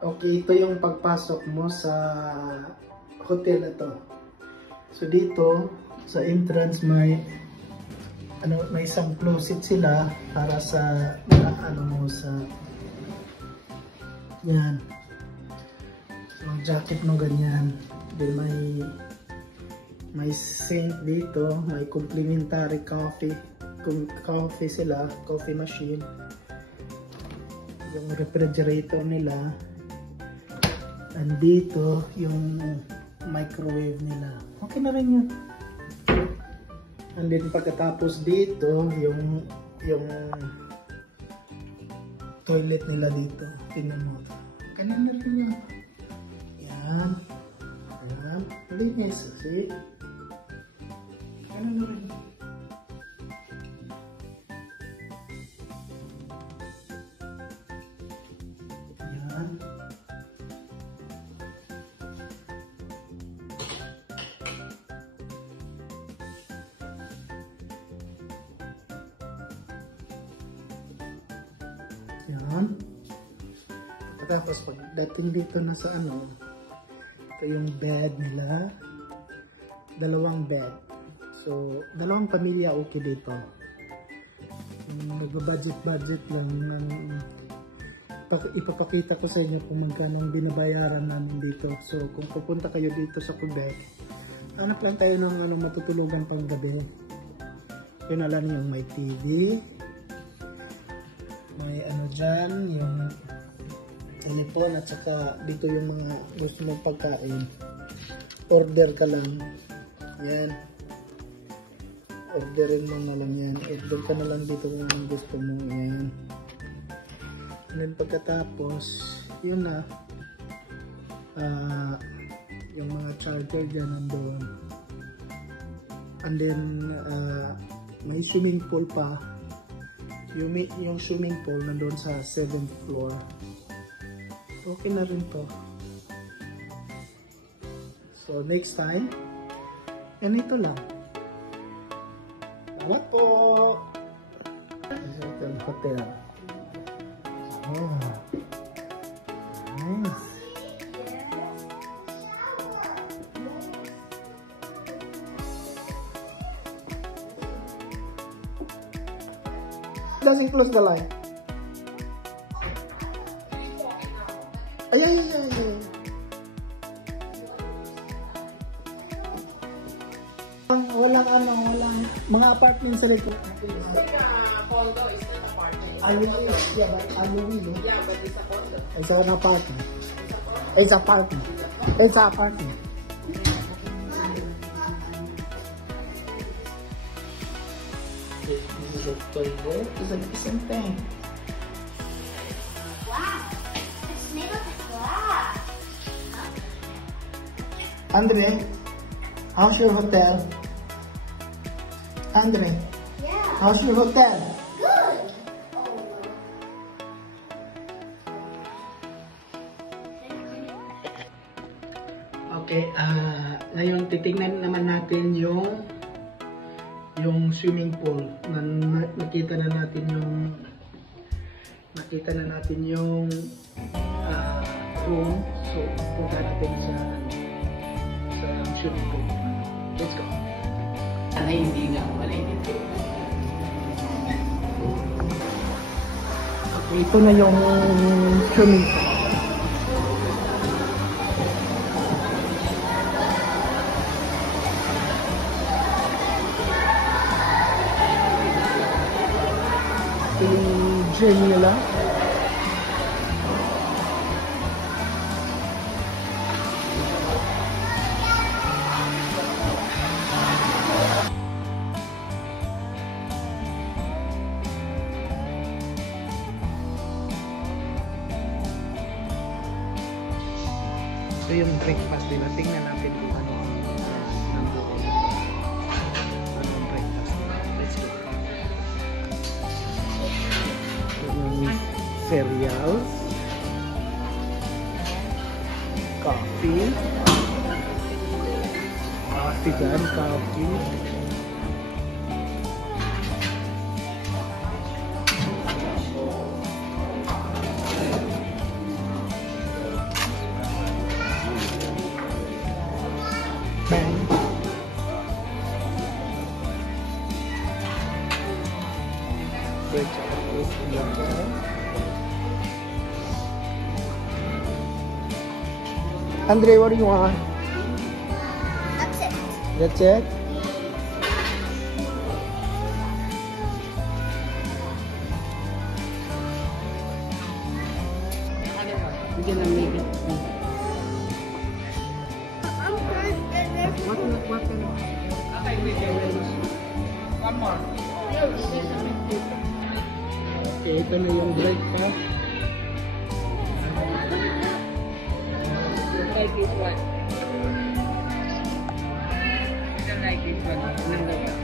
Okay, ito yung pagpasok mo sa hotel na to. So dito sa entrance may isang closet sila para sa mo sa yan. So jacket mo ganyan. Then may sink dito, may complimentary coffee sila, coffee machine. Yung refrigerator nila. Andito yung microwave nila. Okay na rin yun. And then pagkatapos dito yung toilet nila dito. Tingnan mo. Ganun na rin yun. Yan. Ayan. Linis. See? Ganun na rin. Yan. Yan. Tapos pagdating dito na sa ito yung bed nila. Dalawang bed. So, dalawang pamilya okay dito. Nag-budget lang ipapakita ko sa inyo kung magkano ang binabayaran namin dito. So, kung pupunta kayo dito sa Quebec, hanap lang tayo ng matutulugan pang gabi. Yun na lang yung may TV. May dyan, yung telephone at saka dito yung mga gusto mong pagkain. Order ka lang. Yan. Orderin mo na lang yan. Order ka na lang dito kung anong gusto mo. Yan. And then pagkatapos, yun na. Yung mga charger dyan nandun. And then, may swimming pool pa. Yung swimming pool nandun sa 7th floor. Okay na rin to. So next time, ganito lang. Salamat po! Hotel. Oh. Nice. Does it close the light? Ay. Walang mga apartments rito. Condo is an apartment. Yeah, but Yeah, but it's a condo. It's an apartment. It's apartment. It's apartment. This is a toilet. It's the same thing. Wow, it's made of glass. Andre, how's your hotel? Andre, Yeah. how's your hotel? Good. Okay, ngayon titingnan naman natin yung swimming pool. Nakita na natin yung room. So, punta natin sa swimming pool. Let's go. Ay, hindi nga malinis. Okay, ito na yung swimming pool. Ito yung gym nila. Ito yung breakfast nila. Tingnan natin kung ano ang breakfast nila. Let's go. Yung cereal, coffee dyan, coffee. Bang. Bread chocolate in the pan. Andre, what do you want? That's it. That's it? Hindi na make it. I'm good. What? Okay, we can finish. One more. No, there's something to do. Okay, ito na yung bread pa. Like this one. I don't like this one.